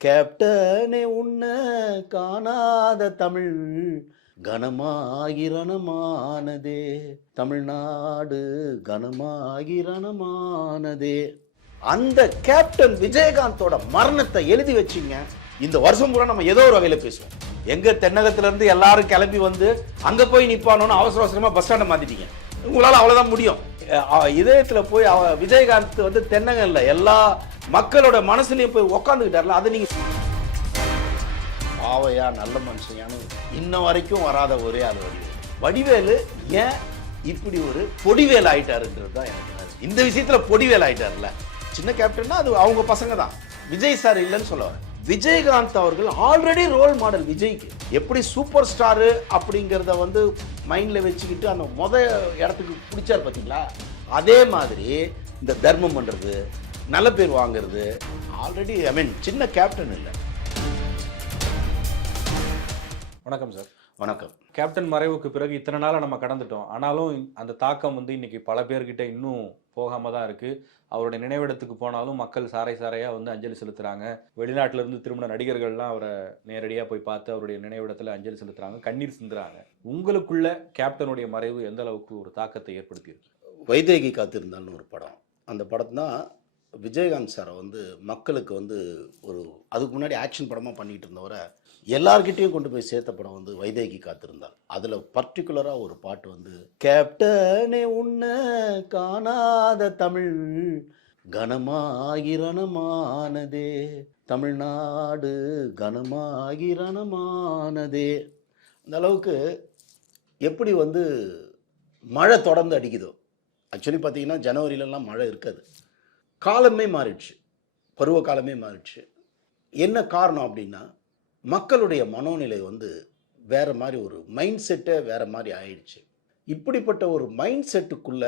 கேப்டனே உன்ன காணாத தமிழ் கனமாகிரணமானதே, தமிழ்நாடு கனமாகிரணமானதே. அந்த கேப்டன் விஜயகாந்தோட மரணத்தை எழுதி வச்சிங்க. இந்த வருஷம் பூரா நம்ம ஏதோ ஒரு வகையில பேசுவோம். எங்க தென்னகத்துல இருந்து எல்லாரும் கிளம்பி வந்து அங்க போய் நிப்பானோன்னு அவசர அவசரமா பஸ் ஸ்டாண்ட மாத்திட்டீங்க. உங்களால அவ்வளவுதான் முடியும். இதயத்துல போய் விஜயகாந்த் வந்து தென்னகம் இல்ல, எல்லா மக்களோட மனசுலயும் போய் உக்காந்துக்கிட்டார்ல. அதை நீங்க பாவையா நல்ல மனுஷன் இன்ன வரைக்கும் வராத ஒரே ஆள் வடிவேலு. ஏன் இப்படி ஒரு பொடிவேல் ஆயிட்டாருன்றது தான் எனக்கு. இந்த விஷயத்துல பொடிவேல் ஆயிட்டாருல்ல. சின்ன கேப்டன்னா அது அவங்க பசங்க தான். விஜய் சார் இல்லைன்னு சொல்லுவார். விஜயகாந்த் அவர்கள் ஆல்ரெடி ரோல் மாடல் விஜய்க்கு. எப்படி சூப்பர் ஸ்டாரு அப்படிங்கிறத வந்து மைண்ட்ல வச்சுக்கிட்டு அந்த இடத்துக்கு பிடிச்சார் பார்த்தீங்களா, அதே மாதிரி இந்த தர்மம் பண்றது, நல்ல பேர் வாங்குறது ஆல்ரெடி சின்ன கேப்டன் இல்லை. வணக்கம் சார். வணக்கம். கேப்டன் மறைவுக்கு பிறகு இத்தனை நாளா நம்ம கடந்துட்டோம். ஆனாலும் அந்த தாக்கம் வந்து இன்னைக்கு பல பேர்கிட்ட இன்னும் போகாம தான் இருக்கு. அவருடைய நினைவிடத்துக்கு போனாலும் மக்கள் சாறை சாறையா வந்து அஞ்சலி செலுத்துறாங்க. வெளிநாட்டில இருந்து திரும்பின நடிகர்கள்லாம் அவரை நேரடியா போய் பார்த்து அவருடைய நினைவிடத்துல அஞ்சலி செலுத்துறாங்க, கண்ணீர் சிந்துறாங்க. உங்களுக்குள்ள கேப்டனுடைய மறைவு எந்த அளவுக்கு ஒரு தாக்கத்தை ஏற்படுத்தி இருக்கு? வைதேகி காத்திருந்தால்னு ஒரு படம். அந்த படம் தான் விஜயகாந்த் சாரை வந்து மக்களுக்கு வந்து ஒரு அதுக்கு முன்னாடி ஆக்ஷன் படமாக பண்ணிக்கிட்டு இருந்தவரை எல்லார்கிட்டையும் கொண்டு போய் சேர்த்த படம் வந்து வைதேகி காத்திருந்தால். அதில் பர்டிகுலராக ஒரு பாட்டு வந்து கேப்டனே உன்ன காணாத தமிழ் கனமாகிரணமானதே, தமிழ்நாடு கனமாகிரணமானதே. அந்த அளவுக்கு எப்படி வந்து மழை தொடர்ந்து அடிக்குதோ. ஆக்சுவலி பார்த்தீங்கன்னா ஜனவரியிலலாம் மழை இருக்காது. காலமே மாறிடுச்சு, பருவ காலமே மாறிடுச்சு. என்ன காரணம் அப்படின்னா மக்களுடைய மனோநிலை வந்து வேற மாதிரி, ஒரு மைண்ட் செட்டே வேற மாதிரி ஆயிடுச்சு. இப்படிப்பட்ட ஒரு மைண்ட் செட்டுக்குள்ள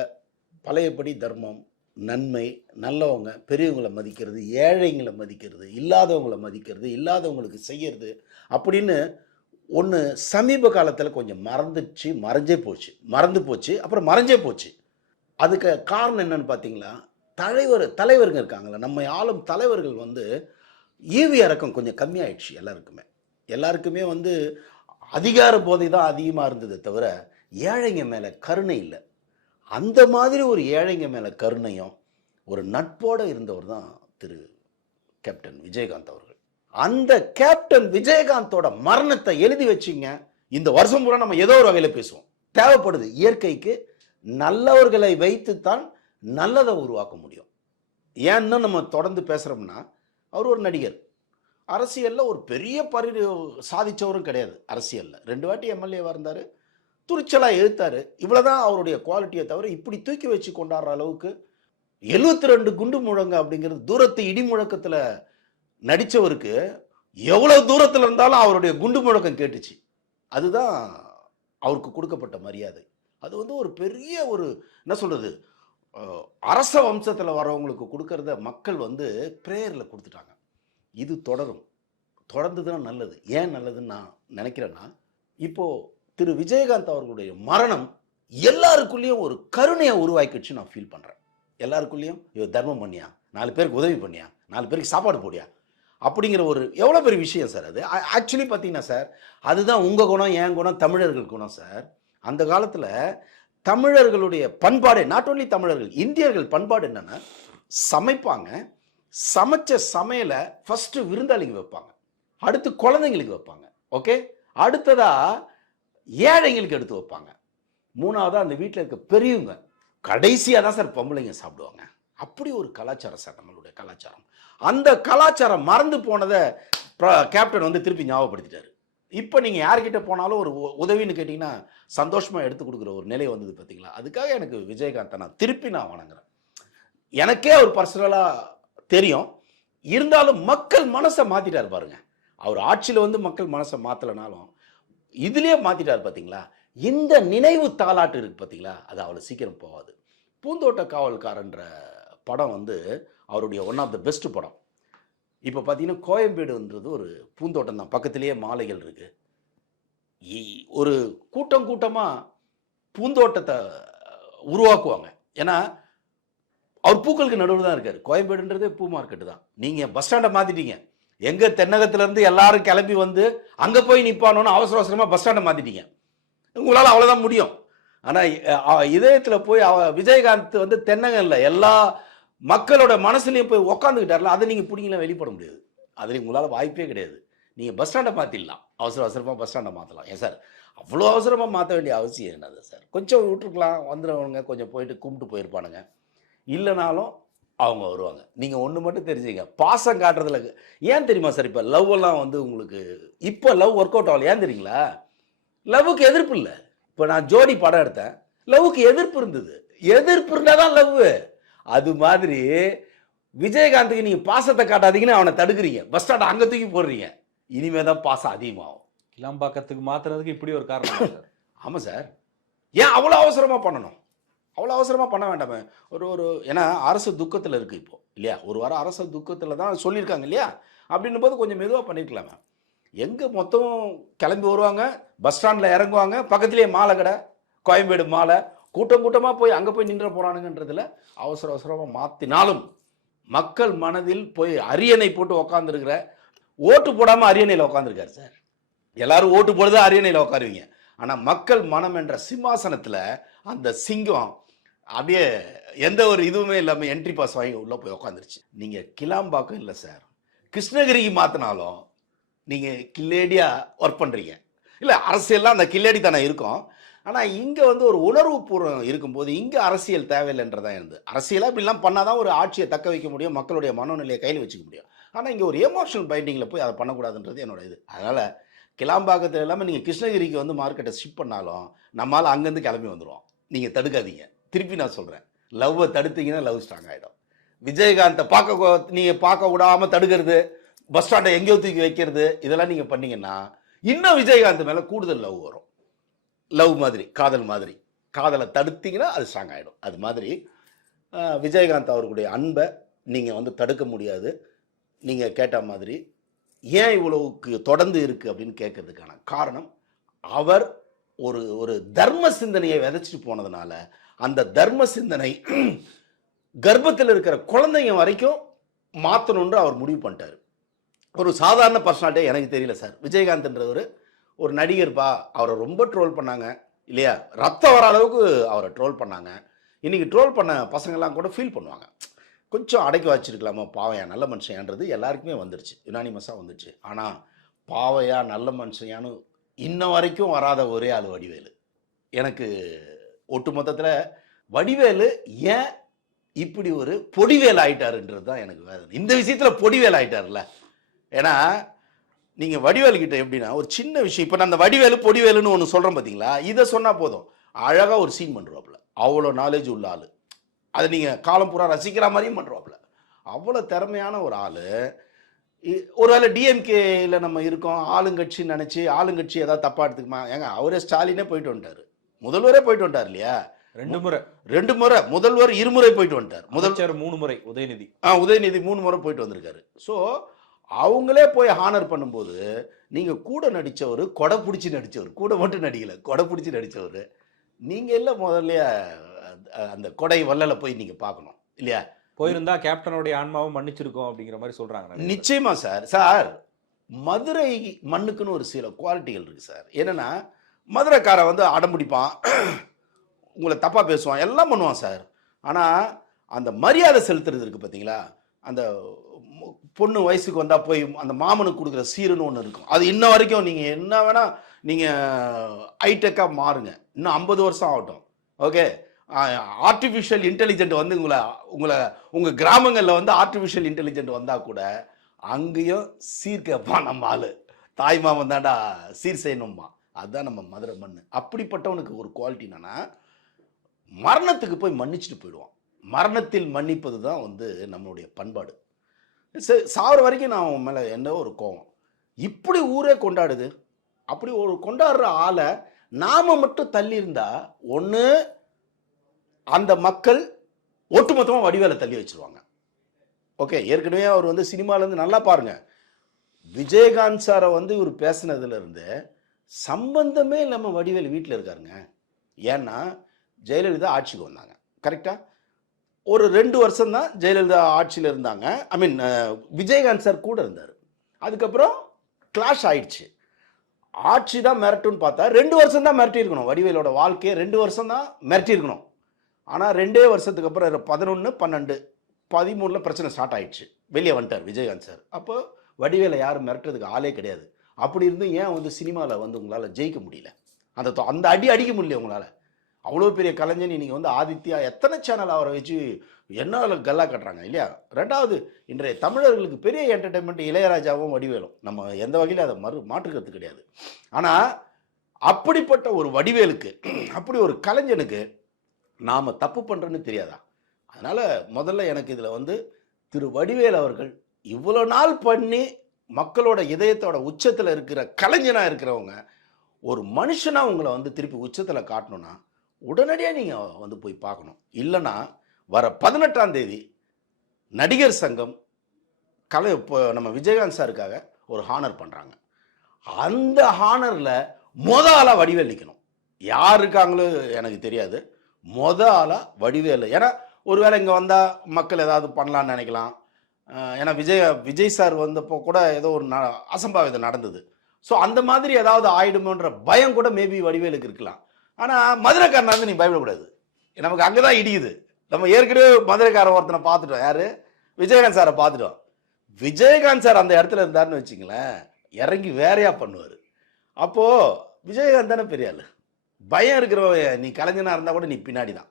பழையபடி தர்மம், நன்மை, நல்லவங்க, பெரியவங்களை மதிக்கிறது, ஏழைங்களை மதிக்கிறது, இல்லாதவங்களை மதிக்கிறது, இல்லாதவங்களுக்கு செய்யறது அப்படின்னு ஒன்று சமீப காலத்தில் கொஞ்சம் மறைஞ்சு போச்சு. அப்புறம் மறைஞ்சே போச்சு. அதுக்கு காரணம் என்னன்னு பார்த்தீங்களா, தலைவருங்க இருக்காங்களா, நம்ம ஆளும் தலைவர்கள் வந்து ஈவி இறக்கம் கொஞ்சம் கம்மியாயிடுச்சு. எல்லாருக்குமே வந்து அதிகார போதை தான் அதிகமாக இருந்ததை தவிர ஏழைங்க மேலே கருணை இல்லை. அந்த மாதிரி ஒரு ஏழைங்க மேலே கருணையும் ஒரு நட்போடு இருந்தவர் தான் திரு கேப்டன் விஜயகாந்த் அவர்கள். அந்த கேப்டன் விஜயகாந்தோட மரணத்தை எழுதி வச்சிங்க. இந்த வருஷம் பூரா நம்ம ஏதோ ஒரு வகையில் பேசுவோம். தேவைப்படுது. இயற்கைக்கு நல்லவர்களை வைத்துத்தான் நல்லதை உருவாக்க முடியும். ஏன்னு நம்ம தொடர்ந்து பேசுகிறோம்னா, அவர் ஒரு நடிகர். அரசியலில் ஒரு பெரிய சாதிச்சவரும் கிடையாது. அரசியலில் 2 வாட்டி எம்எல்ஏவாக இருந்தார். துணிச்சலாக எழுத்தார். இவ்வளோதான் அவருடைய குவாலிட்டியை தவிர இப்படி தூக்கி வச்சு கொண்டாடுற அளவுக்கு 72 குண்டு முழங்க அப்படிங்கிறது தூரத்து இடி முழக்கத்தில் நடித்தவருக்கு எவ்வளோ தூரத்தில் இருந்தாலும் அவருடைய குண்டு முழக்கம் கேட்டுச்சு. அதுதான் அவருக்கு கொடுக்கப்பட்ட மரியாதை. அது வந்து ஒரு பெரிய ஒரு என்ன சொல்கிறது, அரச வம்சத்தில் வரவங்களுக்கு கொடுக்கறத மக்கள் வந்து ப்ரேயரில் கொடுத்துட்டாங்க. இது தொடர்ந்து தான் நல்லது. ஏன் நல்லதுன்னு நான் நினைக்கிறேன்னா, இப்போது திரு விஜயகாந்த் அவர்களுடைய மரணம் எல்லாருக்குள்ளேயும் ஒரு கருணையை உருவாக்கிடுச்சு நான் ஃபீல் பண்ணுறேன். எல்லாருக்குள்ளேயும் தர்மம் பண்ணியா, 4 பேருக்கு உதவி பண்ணியா, 4 பேருக்கு சாப்பாடு போடியா அப்படிங்கிற ஒரு எவ்வளோ பெரிய விஷயம் சார் அது. ஆக்சுவலி பார்த்தீங்கன்னா சார், அதுதான் உங்கள் குணம், என் குணம், தமிழர்கள் குணம் சார். அந்த காலத்தில் தமிழர்களுடைய பண்பாடு, நாட் ஓன்லி தமிழர்கள், இந்தியர்கள் பண்பாடு என்னன்னா, சமைப்பாங்க. சமைச்ச சமையலை ஃபர்ஸ்ட் விருந்தாளிங்க வைப்பாங்க, அடுத்து குழந்தைங்களுக்கு வைப்பாங்க, ஓகே, அடுத்ததா ஏழைங்களுக்கு எடுத்து வைப்பாங்க, மூணாவதா அந்த வீட்டில் இருக்க பெரியவங்க, கடைசியாக தான் சார் பொம்பளைங்க சாப்பிடுவாங்க. அப்படி ஒரு கலாச்சாரம் சார் நம்மளுடைய கலாச்சாரம். அந்த கலாச்சாரம் மறந்து போனதை கேப்டன் வந்து திருப்பி ஞாபகப்படுத்திட்டாரு. இப்போ நீங்கள் யார்கிட்ட போனாலும் ஒரு உதவின்னு கேட்டிங்கன்னா சந்தோஷமாக எடுத்து கொடுக்குற ஒரு நிலை வந்தது பார்த்தீங்களா. அதுக்காக எனக்கு விஜயகாந்தை நான் திருப்பி வணங்குறேன். எனக்கே அவர் பர்சனலாக தெரியும். இருந்தாலும் மக்கள் மனசை மாற்றிட்டார் பாருங்க. அவர் ஆட்சியில் வந்து மக்கள் மனசை மாற்றலைனாலும் இதுலேயே மாற்றிட்டார் பார்த்தீங்களா. இந்த நினைவு தாலாட்டு இருக்குது பார்த்தீங்களா, அது அவ்வளோ சீக்கிரம் போகாது. பூந்தோட்ட காவல்காரன்ற படம் வந்து அவருடைய ஒன் ஆஃப் த பெஸ்ட் படம். இப்போ பார்த்தீங்கன்னா கோயம்பேடுன்றது ஒரு பூந்தோட்டம் தான், பக்கத்திலேயே மாலைகள் இருக்குது. ஒரு கூட்டமாக பூந்தோட்டத்தை உருவாக்குவாங்க. ஏன்னா அவர் பூக்களுக்கு நடுவில் தான் இருக்கார். கோயம்பேடுன்றதே பூ மார்க்கெட்டு தான். நீங்கள் பஸ் ஸ்டாண்டை மாற்றிட்டீங்க. எங்கள் தென்னகத்திலேருந்து எல்லாரும் கிளம்பி வந்து அங்கே போய் நிற்பானோன்னு அவசர அவசரமாக பஸ் ஸ்டாண்டை மாற்றிட்டீங்க. உங்களால் அவ்வளோதான் முடியும். ஆனால் இதயத்தில் போய் விஜயகாந்த் வந்து தென்னகம் இல்லை, எல்லா மக்களோட மனசுலையும் போய் உக்காந்துக்கிட்டார்ல, அதை நீங்கள் பிடிங்கலாம் வெளிப்பட முடியாது. அதில் உங்களால் வாய்ப்பே கிடையாது. நீங்கள் பஸ் ஸ்டாண்டை மாற்றிடலாம், அவசர அவசரமாக பஸ் ஸ்டாண்டை மாற்றலாம். ஏன் சார் அவ்வளோ அவசரமாக மாற்ற வேண்டிய அவசியம் என்னது சார்? கொஞ்சம் விட்டுருக்கலாம், வந்துடுறவங்க கொஞ்சம் போயிட்டு கும்பிட்டு போயிருப்பானுங்க. இல்லைனாலும் அவங்க வருவாங்க. நீங்கள் ஒன்று மட்டும் தெரிஞ்சுங்க, பாசம் காட்டுறதுல ஏன் தெரியுமா சார்? இப்போ லவ் எல்லாம் வந்து உங்களுக்கு இப்போ லவ் ஒர்க் அவுட் ஆகல. ஏன் தெரியுங்களா? லவ்வுக்கு எதிர்ப்பு இல்லை. இப்போ நான் ஜோடி படம் எடுத்தேன், லவ்வுக்கு எதிர்ப்பு இருந்தது. எதிர்ப்பு இருந்தால் தான் லவ். அது மாதிரி விஜயகாந்துக்கு நீங்கள் பாசத்தை காட்டாதீங்கன்னு அவனை தடுக்கிறீங்க, பஸ் ஸ்டாண்ட் அங்கே தூக்கி போடுறீங்க. இனிமே தான் பாசம் அதிகமாகும். கிளாம்பாக்கத்துக்கு மாத்துறதுக்கு இப்படி ஒரு காரணம் சார். ஆமாம் சார். ஏன் அவ்வளோ அவசரமாக பண்ணணும்? அவ்வளோ அவசரமாக பண்ண வேண்டாமே. ஒரு ஏன்னா அரசு துக்கத்தில் இருக்குது இப்போ இல்லையா? ஒரு வாரம் அரசு துக்கத்தில் தான் சொல்லியிருக்காங்க இல்லையா? அப்படின்னும் போது கொஞ்சம் மெதுவாக பண்ணியிருக்கலாமே. எங்கே மொத்தம் கிளம்பி வருவாங்க, பஸ் ஸ்டாண்டில் இறங்குவாங்க, பக்கத்துலேயே மாலை கடை, கோயம்பேடு மாலை, கூட்டம் கூட்டமாக போய் அங்கே போய் நின்ற போகிறானுங்கன்றதுல அவசர அவசரமாக மாற்றினாலும் மக்கள் மனதில் போய் அரியணை போட்டு உக்காந்துருக்கிற, ஓட்டு போடாமல் அரியணையில் உட்காந்துருக்காரு சார். எல்லாரும் ஓட்டு போடுறது அரியணையில் உட்காருவீங்க. ஆனால் மக்கள் மனம் என்ற சிம்மாசனத்தில் அந்த சிங்கம் அப்படியே எந்த ஒரு இதுவுமே இல்லாமல் என்ட்ரி பாஸ் வாங்கி உள்ளே போய் உட்காந்துருச்சு. நீங்கள் கிளாம்பாக்கம் இல்லை சார், கிருஷ்ணகிரிக்கு மாற்றினாலும் நீங்கள் கில்லேடியாக ஒர்க் பண்ணுறீங்க. இல்லை அரசியல்லாம் அந்த கில்லேடி தானே இருக்கும். ஆனால் இங்கே வந்து ஒரு உணர்வு பூர்வம் இருக்கும்போது இங்கே அரசியல் தேவையில்லைன்றதான் இருந்து. அரசியலாக இப்படிலாம் பண்ணால் தான் ஒரு ஆட்சியை தக்க வைக்க முடியும், மக்களுடைய மனோநிலையை கையில் வச்சுக்க முடியும். ஆனால் இங்கே ஒரு எமோஷனல் பைண்டிங்கில் போய் அதை பண்ணக்கூடாதுன்றது என்னோட இது. அதனால் கிளாம்பாக்கத்தில் இல்லாமல் நீங்கள் கிருஷ்ணகிரிக்கு வந்து மார்க்கெட்டை ஷிஃப்ட் பண்ணாலும் நம்மளால் அங்கேருந்து கிளம்பி வந்துடுவோம். நீங்கள் தடுக்காதீங்க. திருப்பி நான் சொல்கிறேன், லவ்வை தடுத்தீங்கன்னா லவ் ஸ்ட்ராங் ஆகிடும். விஜயகாந்தை நீங்கள் பார்க்க விடாமல் தடுக்கிறது, பஸ் ஸ்டாண்டை எங்கேயோ தூக்கி வைக்கிறது, இதெல்லாம் நீங்கள் பண்ணீங்கன்னா இன்னும் விஜயகாந்த் மேலே கூடுதல் லவ் வரும். லவ் மாதிரி, காதல் மாதிரி. காதலை தடுத்தீங்கன்னா அது ஸ்ட்ராங் ஆகிடும். அது மாதிரி விஜயகாந்த் அவர்களுடைய அன்பை நீங்கள் வந்து தடுக்க முடியாது. நீங்கள் கேட்ட மாதிரி ஏன் இவ்வளவுக்கு தொடர்ந்து இருக்குது அப்படின்னு கேட்கறதுக்கான காரணம், அவர் ஒரு தர்ம சிந்தனையை விதைச்சிட்டு போனதுனால அந்த தர்ம சிந்தனை கர்ப்பத்தில் இருக்கிற குழந்தைங்க வரைக்கும் மாற்றணுன்ற அவர் முடிவு பண்ணிட்டார். ஒரு சாதாரண பர்சனாலிட்டி எனக்கு தெரியல சார். விஜயகாந்த்ன்றவர் ஒரு நடிகர்ப்பா, அவரை ரொம்ப ட்ரோல் பண்ணாங்க இல்லையா? ரத்தம் வர அளவுக்கு அவரை ட்ரோல் பண்ணாங்க. இன்றைக்கி ட்ரோல் பண்ண பசங்கள்லாம் கூட ஃபீல் பண்ணுவாங்க, கொஞ்சம் அடக்கி வச்சிருக்கலாமா, பாவையா நல்ல மனுஷன்றது எல்லாருக்குமே வந்துருச்சு, யுனானிமஸாக வந்துருச்சு. ஆனால் பாவையா நல்ல மனுஷையான்னு இன்ன வரைக்கும் வராத ஒரே ஆள் வடிவேலு. எனக்கு ஒட்டு மொத்தத்தில் வடிவேலு ஏன் இப்படி ஒரு பொடிவேல் ஆயிட்டாருன்றது தான் எனக்கு வேதனை. இந்த விஷயத்தில் பொடிவேல் ஆயிட்டார்ல. ஏன்னா நீங்கள் வடிவேலுக்கிட்ட எப்படின்னா ஒரு சின்ன விஷயம், இப்போ நான் அந்த வடிவேலு பொடிவேலுன்னு ஒன்று சொல்கிறேன் பார்த்தீங்களா, இதை சொன்னால் போதும் அழகாக ஒரு சீன் பண்ணுறாப்புல. அவ்வளோ நாலேஜ் உள்ள ஆள். அதை நீங்கள் காலம் பூரா ரசிக்கிற மாதிரியும் பண்ணுறாப்புல. அவ்வளோ திறமையான ஒரு ஆள். ஒருவேளை டிஎம்கேயில் நம்ம இருக்கோம், ஆளுங்கட்சின்னு நினச்சி ஆளுங்கட்சி ஏதாவது தப்பாக எடுத்துக்குமா? ஏங்க அவரே ஸ்டாலினே போயிட்டு வந்துட்டார், முதல்வரே போயிட்டு வந்துட்டார் இல்லையா? 2 முறை முதல்வர், 2 முறை போயிட்டு வந்துட்டார். முதல்வர் 3 முறை, உதயநிதி 3 முறை போயிட்டு வந்திருக்காரு. ஸோ அவங்களே போய் ஹானர் பண்ணும்போது நீங்கள் கூட நடித்தவர், கொடை பிடிச்சி நடித்தவர், கூட மட்டும் நடிக்கலை, கொடை பிடிச்சி நடித்தவர், நீங்கள் எல்லாம் முதல்ல அந்த கொடை வல்லல போய் நீங்கள் பார்க்கணும் இல்லையா? போயிருந்தா கேப்டனுடைய ஆன்மாவும் மன்னிச்சிருக்கோம் அப்படிங்கிற மாதிரி சொல்கிறாங்க. நிச்சயமா சார். சார் மதுரை மண்ணுக்குன்னு ஒரு சில குவாலிட்டிகள் இருக்குது சார். என்னென்னா மதுரைக்கார வந்து அடம்பிடிப்பான், உங்களை தப்பாக பேசுவான், எல்லாம் பண்ணுவான் சார். ஆனால் அந்த மரியாதை செலுத்துறது இருக்குது பார்த்தீங்களா, அந்த பொண்ணு வயசுக்கு வந்தால் போய் அந்த மாமனுக்கு கொடுக்குற சீருன்னு ஒன்று இருக்கும். அது இன்ன வரைக்கும் நீங்கள் என்ன வேணால் நீங்கள் ஹைடெக்காக மாறுங்க, இன்னும் 50 வருஷம் ஆகட்டும். ஓகே, ஆர்டிஃபிஷியல் இன்டெலிஜென்ட் வந்து உங்கள் கிராமங்களில் வந்து ஆர்டிஃபிஷியல் இன்டெலிஜென்ட் வந்தால் கூட அங்கேயும் சீர்கேப்பான் நம்ம ஆள். தாய் மாமன் தாண்டா சீர் செய்யணும்மா, அதுதான் நம்ம மதுரை மண். அப்படிப்பட்டவனுக்கு ஒரு குவாலிட்டி என்னன்னா, மரணத்துக்கு போய் மன்னிச்சுட்டு போயிடுவான். மரணத்தில் மன்னிப்பது தான் வந்து நம்மளுடைய பண்பாடு. சாவர வரைக்கும் நான் அவன் மேலே என்ன ஒரு கோவம். இப்படி ஊரே கொண்டாடுது, அப்படி ஒரு கொண்டாடுற ஆளை நாம மட்டும் தள்ளி இருந்தா ஒன்று அந்த மக்கள் ஒட்டுமொத்தமாக வடிவேலை தள்ளி வச்சிருவாங்க. ஓகே, ஏற்கனவே அவர் வந்து சினிமாலேருந்து நல்லா பாருங்க, விஜயகாந்த் சாரை வந்து இவர் பேசினதுலேருந்து சம்பந்தமே இல்லாமல் வடிவேல் வீட்டில் இருக்காருங்க. ஏன்னா ஜெயலலிதா ஆட்சிக்கு வந்தாங்க கரெக்டாக, ஒரு 2 வருஷம் தான் ஜெயலலிதா ஆட்சியில் இருந்தாங்க. ஐ மீன் விஜயகாந்த் சார் கூட இருந்தார். அதுக்கப்புறம் கிளாஷ் ஆயிடுச்சு. ஆட்சி தான் மிரட்டுன்னு பார்த்தா 2 வருஷம் தான் மிரட்டி இருக்கணும். வடிவேலோட வாழ்க்கையை 2 வருஷம் தான் மிரட்டி இருக்கணும். ஆனால் 2 வருஷத்துக்கு அப்புறம் 11, 12, 13 பிரச்சனை ஸ்டார்ட் ஆயிடுச்சு. வெளியே வந்துட்டார் விஜயகாந்த் சார். அப்போ வடிவேலை யாரும் மிரட்டுறதுக்கு ஆளே கிடையாது. அப்படி இருந்து ஏன் வந்து சினிமாவில் வந்து உங்களால் ஜெயிக்க முடியல? அந்த அடி அடிக்க முடியல உங்களால். அவ்வளோ பெரிய கலைஞன் இன்னைக்கு வந்து ஆதித்யா எத்தனை சேனல் அவரை வச்சு என்ன கல்லா கட்டுறாங்க இல்லையா? ரெண்டாவது, இன்றைய தமிழர்களுக்கு பெரிய என்டர்டைன்மெண்ட் இளையராஜாவும் வடிவேலும். நம்ம எந்த வகையில் அதை மாற்றுக்கிறது கிடையாது. ஆனால் அப்படிப்பட்ட ஒரு வடிவேலுக்கு, அப்படி ஒரு கலைஞனுக்கு நாம் தப்பு பண்ணுறோன்னு தெரியாதா? அதனால் முதல்ல எனக்கு இதில் வந்து திரு வடிவேல் அவர்கள் இவ்வளோ நாள் பண்ணி மக்களோட இதயத்தோட உச்சத்தில் இருக்கிற கலைஞனாக இருக்கிறவங்க ஒரு மனுஷனாக உங்களை வந்து திருப்பி உச்சத்தில் காட்டணும்னா உடனடியாக நீங்கள் வந்து போய் பார்க்கணும். இல்லைன்னா வர 18ஆம் தேதி நடிகர் சங்கம் இப்போ நம்ம விஜயகாந்த் சாருக்காக ஒரு ஹானர் பண்ணுறாங்க. அந்த ஹானரில் ஆளாக வடிவேல் நிற்கணும். யார் இருக்காங்களோ எனக்கு தெரியாது. ஆளாக வடிவேல். ஏன்னா ஒருவேளை இங்கே வந்தால் மக்கள் ஏதாவது பண்ணலான்னு நினைக்கலாம். ஏன்னா விஜய் சார் வந்தப்போ கூட ஏதோ ஒரு அசம்பாவிதம் நடந்தது. ஸோ அந்த மாதிரி ஏதாவது ஆயிடுமோன்ற பயம் கூட மேபி வடிவேலுக்கு இருக்கலாம். ஆனால் மதுரைக்காரனா வந்து நீ பயப்படக்கூடாது. நமக்கு அங்கே தான் இடிக்குது. நம்ம ஏற்கனவே மதுரைக்காரன் ஒருத்தனை பார்த்துட்டோம். யார்? விஜயகாந்த் சாரை பார்த்துட்டோம். விஜயகாந்த் சார் அந்த இடத்துல இருந்தாருன்னு வச்சிங்களேன், இறங்கி வேறையா பண்ணுவார். அப்போது விஜயகாந்த் தானே பெரிய ஆள். பயம் இருக்கிறவ நீ கலைஞனாக இருந்தால் கூட நீ பின்னாடி தான்.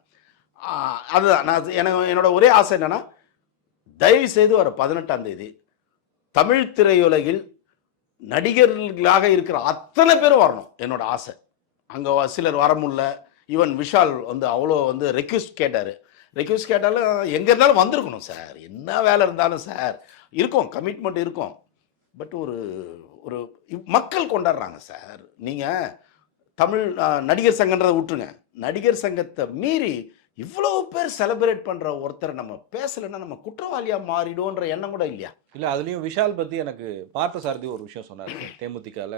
அதுதான் நான் என்னோட ஒரே ஆசை என்னென்னா, தயவு செய்து வர 18ஆம் தேதி தமிழ் திரையுலகில் நடிகர்களாக இருக்கிற அத்தனை பேரும் வரணும். என்னோட ஆசை. அங்கே சிலர் வர முடியல. ஈவன் விஷால் வந்து அவ்வளோ வந்து ரெக்வெஸ்ட் கேட்டார். ரெக்வெஸ்ட் கேட்டாலும் எங்கே இருந்தாலும் வந்திருக்கணும் சார். என்ன வேலை இருந்தாலும் சார் இருக்கும், கமிட்மெண்ட் இருக்கும். பட் ஒரு மக்கள் கொண்டாடுறாங்க சார். நீங்கள் தமிழ் நடிகர் சங்கன்றதை விட்டுருங்க. நடிகர் சங்கத்தை மீறி இவ்வளோ பேர் செலிப்ரேட் பண்ணுற ஒருத்தரை நம்ம பேசலைன்னா நம்ம குற்றவாளியாக மாறிடுவோன்ற எண்ணம் கூட இல்லையா? இல்லை, அதுலேயும் விஷால் பற்றி எனக்கு பார்த்த சாரதி ஒரு விஷயம் சொன்னார். தேமுதிகவில்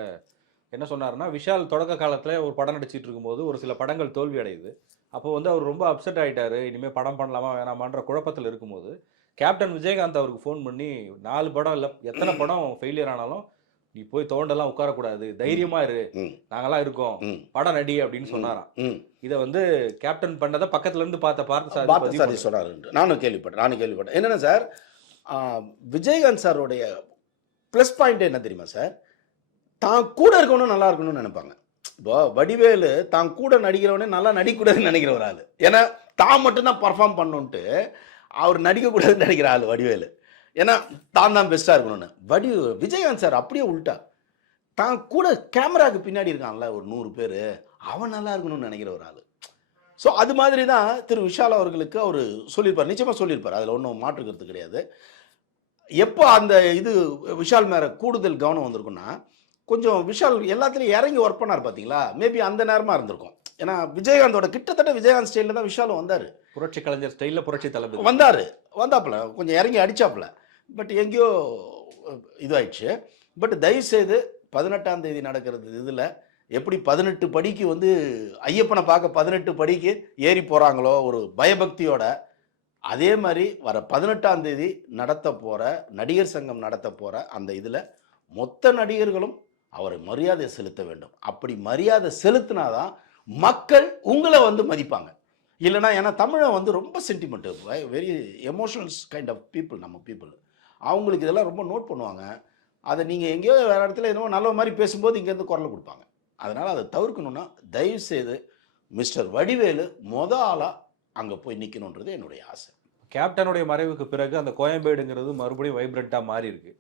என்ன சொன்னார்னா, விஷால் தொடக்க காலத்தில் ஒரு படம் நடிச்சிட்டு இருக்கும்போது ஒரு சில படங்கள் தோல்வி அடையுது. அப்போ வந்து அவர் ரொம்ப அப்செட் ஆகிட்டார். இனிமேல் படம் பண்ணலாமா வேணாமான்ற குழப்பத்தில் இருக்கும்போது கேப்டன் விஜயகாந்த் அவருக்கு ஃபோன் பண்ணி 4 படம் இல்லை எத்தனை படம் ஃபெயிலியர் ஆனாலும் நீ போய் தோண்டெல்லாம் உட்காரக்கூடாது, தைரியமா இரு, நாங்கெல்லாம் இருக்கோம், படம் நடி அப்படின்னு சொன்னாராம். இதை வந்து கேப்டன் பண்ணதை பக்கத்துல இருந்து பார்த்த சார் சொன்னாரு. நானும் கேள்விப்பட்டேன். என்னன்னா சார், விஜயகாந்த் சாருடைய ப்ளஸ் பாயிண்ட் என்ன தெரியுமா சார்? தான் கூட இருக்கணும், நல்லா இருக்கணும்னு நினைப்பாங்க. இப்போ வடிவேலு தான் கூட நடிக்கிறவனே நல்லா நடிக்கக்கூடாதுன்னு நினைக்கிற ஒரு ஆள். ஏன்னா தான் மட்டும்தான் பர்ஃபார்ம் பண்ணணுன்ட்டு அவர் நடிக்கக்கூடாதுன்னு நினைக்கிற ஆள் வடிவேலு. ஏன்னா தான் பெஸ்ட்டாக இருக்கணும்னு. விஜயகாந்த் சார் அப்படியே உள்ட்டா. தான் கூட கேமராவுக்கு பின்னாடி இருக்கான்ல ஒரு 100 பேர், அவன் நல்லா இருக்கணும்னு நினைக்கிற ஒரு ஆள். ஸோ அது மாதிரி தான் திரு விஷால் அவர்களுக்கு அவர் சொல்லியிருப்பார், நிச்சயமாக சொல்லியிருப்பார். அதில் ஒன்றும் மாற்றுக்கிறது கிடையாது. எப்போ அந்த இது விஷால் மேலே கூடுதல் கவனம் வந்திருக்குன்னா, கொஞ்சம் விஷால் எல்லாத்துலேயும் இறங்கி ஒர்க் பண்ணார் பார்த்தீங்களா, மேபி அந்த நேரமாக இருந்திருக்கும். ஏன்னா விஜயகாந்தோட கிட்டத்தட்ட விஜயகாந்த் ஸ்டைலில் தான் விஷாலும் வந்தார். புரட்சி கலைஞர் ஸ்டைலில் புரட்சி தளபதி வந்தாப்புல கொஞ்சம் இறங்கி அடிச்சாப்புல. பட் எங்கேயோ இதுவாயிடுச்சு. பட் தயவுசெய்து 18ஆம் தேதி நடக்கிறது இதில் எப்படி 18 படிக்கு வந்து ஐயப்பனை பார்க்க 18 படிக்கு ஏறி போகிறாங்களோ ஒரு பயபக்தியோட, அதே மாதிரி வர 18ஆம் தேதி நடத்த போகிற நடிகர் சங்கம் நடத்த போகிற அந்த இதில் மொத்த நடிகர்களும் அவரை மரியாதை செலுத்த வேண்டும். அப்படி மரியாதை செலுத்தினாதான் மக்கள் உங்களை வந்து மதிப்பாங்க. இல்லைனா ஏன்னா தமிழை வந்து ரொம்ப sentiment, very emotionals kind of people. நம்ம பீப்புள் அவங்களுக்கு இதெல்லாம் ரொம்ப நோட் பண்ணுவாங்க. அதை நீங்கள் எங்கேயோ வேறு இடத்துல என்னவோ நல்ல மாதிரி பேசும்போது இங்கேருந்து குரலை கொடுப்பாங்க. அதனால் அதை தவிர்க்கணுன்னா தயவுசெய்து மிஸ்டர் வடிவேலு ஆளாக அங்கே போய் நிற்கணுன்றது என்னுடைய ஆசை. கேப்டனுடைய மறைவுக்கு பிறகு அந்த கோயம்பேடுங்கிறது மறுபடியும் வைப்ரண்ட்டாக மாறி இருக்கு.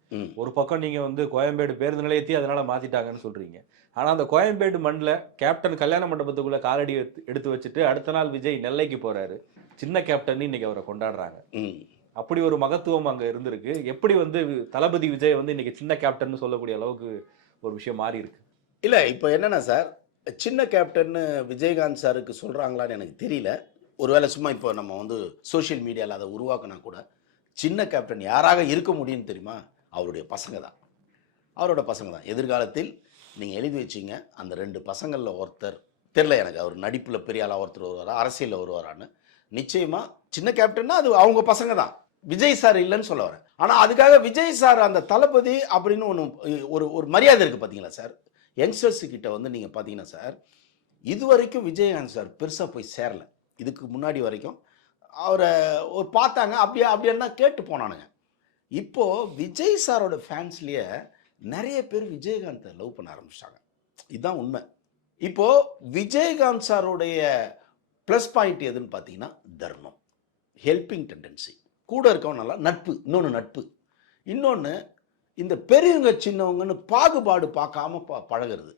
ஒரு பக்கம் நீங்கள் வந்து கோயம்பேடு பேருந்து நிலையத்தையும் அதனால் மாற்றிட்டாங்கன்னு சொல்கிறீங்க. ஆனால் அந்த கோயம்பேடு மண்ணில் கேப்டன் கல்யாண மண்டபத்துக்குள்ளே காலடி எடுத்து வச்சுட்டு அடுத்த நாள் விஜய் நெல்லைக்கு போகிறாரு. சின்ன கேப்டன் இன்னைக்கு அவரை கொண்டாடுறாங்க. அப்படி ஒரு மகத்துவம் அங்கே இருந்திருக்கு. எப்படி வந்து தளபதி விஜய் வந்து இன்னைக்கு சின்ன கேப்டன் சொல்லக்கூடிய அளவுக்கு ஒரு விஷயம் மாறி இருக்கு? இல்லை, இப்போ என்னென்னா சார், சின்ன கேப்டன்னு விஜயகாந்த் சாருக்கு சொல்கிறாங்களான்னு எனக்கு தெரியல. ஒருவேளை சும்மா இப்போ நம்ம வந்து சோஷியல் மீடியாவில் அதை உருவாக்கினா கூட சின்ன கேப்டன் யாராக இருக்க முடியும்னு தெரியுமா? அவருடைய பசங்க தான். எதிர்காலத்தில் நீங்கள் எழுதி வச்சிங்க, அந்த 2 பசங்களில் ஒருத்தர் தெரில எனக்கு, அவர் நடிப்பில் பெரிய ஆளாக ஒருத்தர் வருவாரா, அரசியலில் வருவாரான்னு. நிச்சயமாக சின்ன கேப்டன்னா அது அவங்க பசங்க தான். விஜய் சார் இல்லைன்னு சொல்ல வரேன். ஆனால் அதுக்காக விஜய் சார் அந்த தளபதி அப்படின்னு ஒன்று ஒரு மரியாதை இருக்குது பார்த்தீங்களா சார். யங்ஸ்டர்ஸ் கிட்ட வந்து நீங்கள் பார்த்தீங்கன்னா சார், இது வரைக்கும் விஜயகாந்த் சார் பெருசாக போய் சேரல. இதுக்கு முன்னாடி வரைக்கும் அவரை ஒரு பார்த்தாங்க, அப்படின்னா கேட்டு போனானுங்க. இப்போது விஜய் சாரோட ஃபேன்ஸ்லேயே நிறைய பேர் விஜயகாந்தை லவ் பண்ண ஆரம்பிச்சிட்டாங்க. இதுதான் உண்மை. இப்போது விஜயகாந்த் சாரோடைய ப்ளஸ் பாயிண்ட் எதுன்னு பார்த்தீங்கன்னா தர்மம், ஹெல்பிங் டெண்டன்சி, கூட இருக்கவன் நல்லா நட்பு, நட்பு, இன்னொன்று இந்த பெரியவங்க சின்னவங்கன்னு பாகுபாடு பார்க்காம பழகிறது.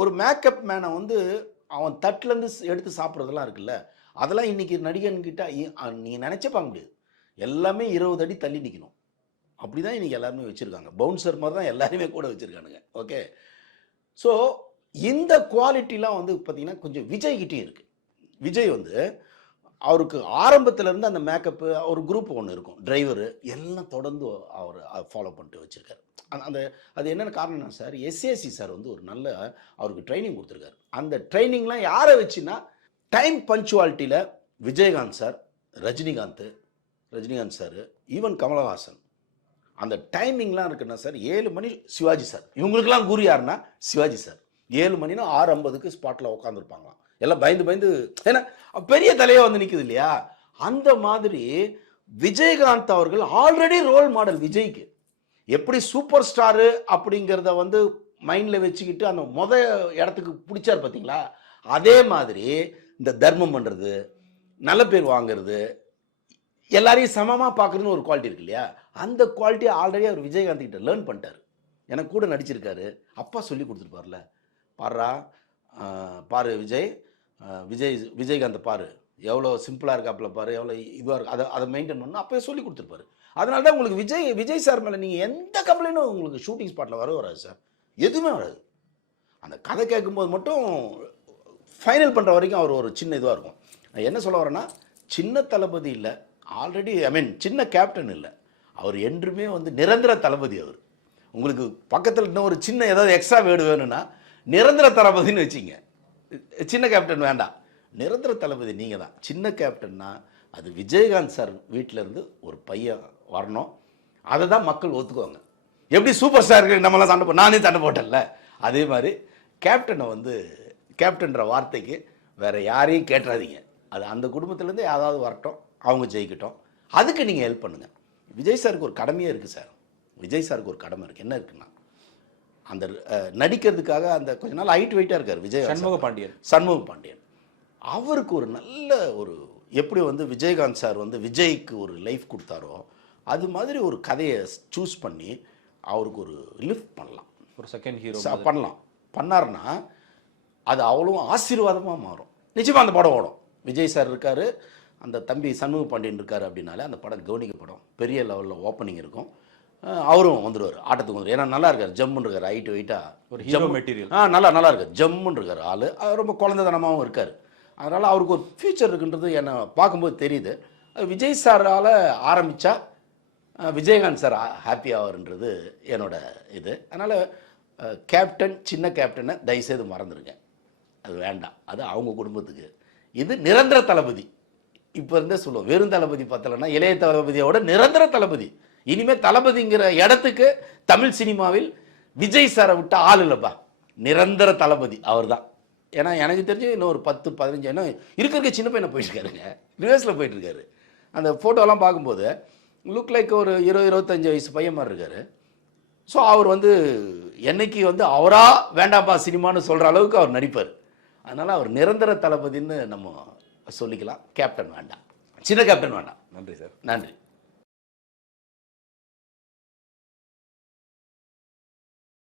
ஒரு மேக்கப் மேனை வந்து அவன் தட்டிலேருந்து எடுத்து சாப்பிட்றதெல்லாம் இருக்குல்ல, அதெல்லாம் இன்றைக்கி நடிகன்கிட்ட நீங்கள் நினச்சே பார்க்க முடியாது. எல்லாமே 20 அடி தள்ளி நிற்கணும். அப்படி தான் இன்றைக்கி எல்லாருமே வச்சுருக்காங்க. பவுன்சர் மாதிரி தான் எல்லாருமே கூட வச்சுருக்கானுங்க. ஓகே, ஸோ இந்த குவாலிட்டிலாம் வந்து பார்த்திங்கன்னா கொஞ்சம் விஜய்கிட்டையும் இருக்குது. விஜய் வந்து அவருக்கு ஆரம்பத்திலேருந்து அந்த மேக்கப்பு, ஒரு குரூப் ஒன்று இருக்கும், டிரைவரு எல்லாம் தொடர்ந்து அவர் ஃபாலோ பண்ணிட்டு வச்சுருக்காரு. அது என்னென்ன காரணம்னா சார், எஸ்ஏசி சார் வந்து ஒரு நல்ல அவருக்கு ட்ரைனிங் கொடுத்துருக்காரு. அந்த ட்ரைனிங்லாம் யாரை வச்சுன்னா, டைம் பஞ்சுவாலிட்டியில் Vijayakanth sir, Rajinikanth sir, even Kamalahasan, அந்த டைமிங்லாம் இருக்குன்னா சார், 7 மணி சிவாஜி சார், இவங்களுக்கெல்லாம் குரு யாருன்னா சிவாஜி சார். 7 மணினா 6:50 ஸ்பாட்டில் உட்காந்துருப்பாங்களாம். எல்லாம் பயந்து ஏன்னா பெரிய தலையாக வந்து நிற்குது இல்லையா. அந்த மாதிரி விஜயகாந்த் அவர்கள் ஆல்ரெடி ரோல் மாடல் விஜய்க்கு. எப்படி சூப்பர் ஸ்டாரு அப்படிங்கிறத வந்து மைண்டில் வச்சுக்கிட்டு அந்த இடத்துக்கு பிடிச்சார் பார்த்தீங்களா, அதே மாதிரி இந்த தர்மம் பண்ணுறது, நல்ல பேர் வாங்கிறது, எல்லாரையும் சமமாக பார்க்குறதுன்னு ஒரு குவாலிட்டி இருக்கு இல்லையா, அந்த குவாலிட்டியை ஆல்ரெடி அவர் விஜயகாந்த் கிட்ட லேர்ன் பண்ணிட்டார். எனக்கு கூட நடிச்சிருக்காரு, அப்பா சொல்லி கொடுத்துருப்பார்ல, பாரு விஜயகாந்த் பாரு, எவ்வளோ சிம்பிளாக இருக்காப்புல பாரு, எவ்வளோ இதுவாக இருக்கு, அதை மெயின்டைன் பண்ணணும், அப்போயே சொல்லி கொடுத்துருப்பாரு. அதனால தான் உங்களுக்கு விஜய் சார் மேலே நீங்கள் எந்த கம்ப்ளைண்ட்டும் உங்களுக்கு ஷூட்டிங் ஸ்பாட்டில் வராது சார், எதுவுமே வராது. அந்த கதை கேட்கும்போது மட்டும் ஃபைனல் பண்ணுற வரைக்கும் அவர் ஒரு சின்ன இதுவாக இருக்கும். நான் என்ன சொல்ல வரேன்னா, சின்ன தளபதி இல்லை, ஆல்ரெடி சின்ன கேப்டன் இல்லை, அவர் என்றுமே வந்து நிரந்தர தளபதி. அவர் உங்களுக்கு பக்கத்தில் இன்னும் ஒரு சின்ன ஏதாவது எக்ஸ்ட்ரா வேர்டு வேணும்னா நிரந்தர தளபதின்னு வச்சிங்க. சின்ன கேப்டன் வேண்டாம், நிரந்தர தளபதி நீங்கள் தான். சின்ன கேப்டன்னா அது விஜயகாந்த் சார் வீட்டிலேருந்து ஒரு பையன் வரணும், அதை தான் மக்கள் ஒத்துக்குவாங்க. எப்படி சூப்பர் ஸ்டாருக்கு நம்மளாம் சண்டை நானே சண்டை போட்டேன்ல, அதே மாதிரி கேப்டனை வந்து கேப்டன்ற வார்த்தைக்கு வேறு யாரையும் கேட்டுறாதீங்க. அது அந்த குடும்பத்துலேருந்து யாராவது வரட்டும், அவங்க ஜெயிக்கட்டும், அதுக்கு நீங்கள் ஹெல்ப் பண்ணுங்கள். விஜய் சாருக்கு ஒரு கடமையே இருக்குது சார். விஜய் சாருக்கு ஒரு கடமை இருக்குது. என்ன இருக்குன்னா, அந்த நடிக்கிறதுக்காக அந்த கொஞ்ச நாள் ஹைட் வெயிட்டாக இருக்கார் விஜய். சண்முக பாண்டியன் அவருக்கு ஒரு நல்ல ஒரு எப்படி வந்து விஜயகாந்த் சார் வந்து விஜய்க்கு ஒரு லைஃப் கொடுத்தாரோ, அது மாதிரி ஒரு கதையை சூஸ் பண்ணி அவருக்கு ஒரு லிஃப்ட் பண்ணலாம், ஒரு செகண்ட் ஹீரோ பண்ணார்னா அது அவ்வளோ ஆசீர்வாதமாக மாறும். நிச்சயமாக அந்த படம் ஓடும். விஜய் சார் இருக்கார், அந்த தம்பி சண்முக பாண்டியன் இருக்கார் அப்படின்னாலே அந்த படம் கவனிக்கப்படும். பெரிய லெவலில் ஓப்பனிங் இருக்கும். அவரும் வந்துடுவார், ஆட்டத்துக்கு வந்துடுவார். ஏன்னா நல்லா இருக்கார், ஜம்முன்னு இருக்கார், ஹைட்டு வெயிட்டாக ஒரு ஹீரோ மெட்டீரியல். நல்லா இருக்கார், ஜம்முன்னு இருக்கார் ஆள். ரொம்ப குழந்தைத்தனமாகவும் இருக்கார். அதனால் அவருக்கு ஒரு ஃப்யூச்சர் இருக்குன்றது என்னை பார்க்கும்போது தெரியுது. விஜய் சாரால் ஆரம்பித்தா விஜயகாந்த் சார் ஹாப்பி ஆவார்ன்றது என்னோட இது. அதனால் கேப்டன், சின்ன கேப்டனை தயவுசெய்து மறந்துடுங்க, அது வேண்டாம், அது அவங்க குடும்பத்துக்கு. இது நிரந்தர தளபதி. இப்போ இருந்தே சொல்லுவோம், வெறும் தளபதி பத்தலைன்னா இளைய தளபதியோட நிரந்தர தளபதி. இனிமேல் தளபதிங்கிற இடத்துக்கு தமிழ் சினிமாவில் விஜய் சாரை விட்ட ஆள் இல்லைப்பா, நிரந்தர தளபதி அவர் தான். ஏன்னா எனக்கு தெரிஞ்சு இன்னும் ஒரு 10-15 இன்னும் இருக்கிற சின்ன பையனை போயிட்டுருக்காருங்க, ரிவர்ஸில் போயிட்டுருக்காரு. அந்த ஃபோட்டோலாம் பார்க்கும்போது லுக் லைக் ஒரு 20-25 வயசு பையன் மாதிரி இருக்கார். ஸோ அவர் வந்து என்னைக்கு வந்து அவராக வேண்டாம்ப்பா சினிமான்னு சொல்கிற அளவுக்கு அவர் நடிப்பார். அதனால் அவர் நிரந்தர தளபதின்னு நம்ம சொல்லிக்கலாம். கேப்டன் வேண்டாம், சின்ன கேப்டன் வேண்டாம். நன்றி சார். நன்றி.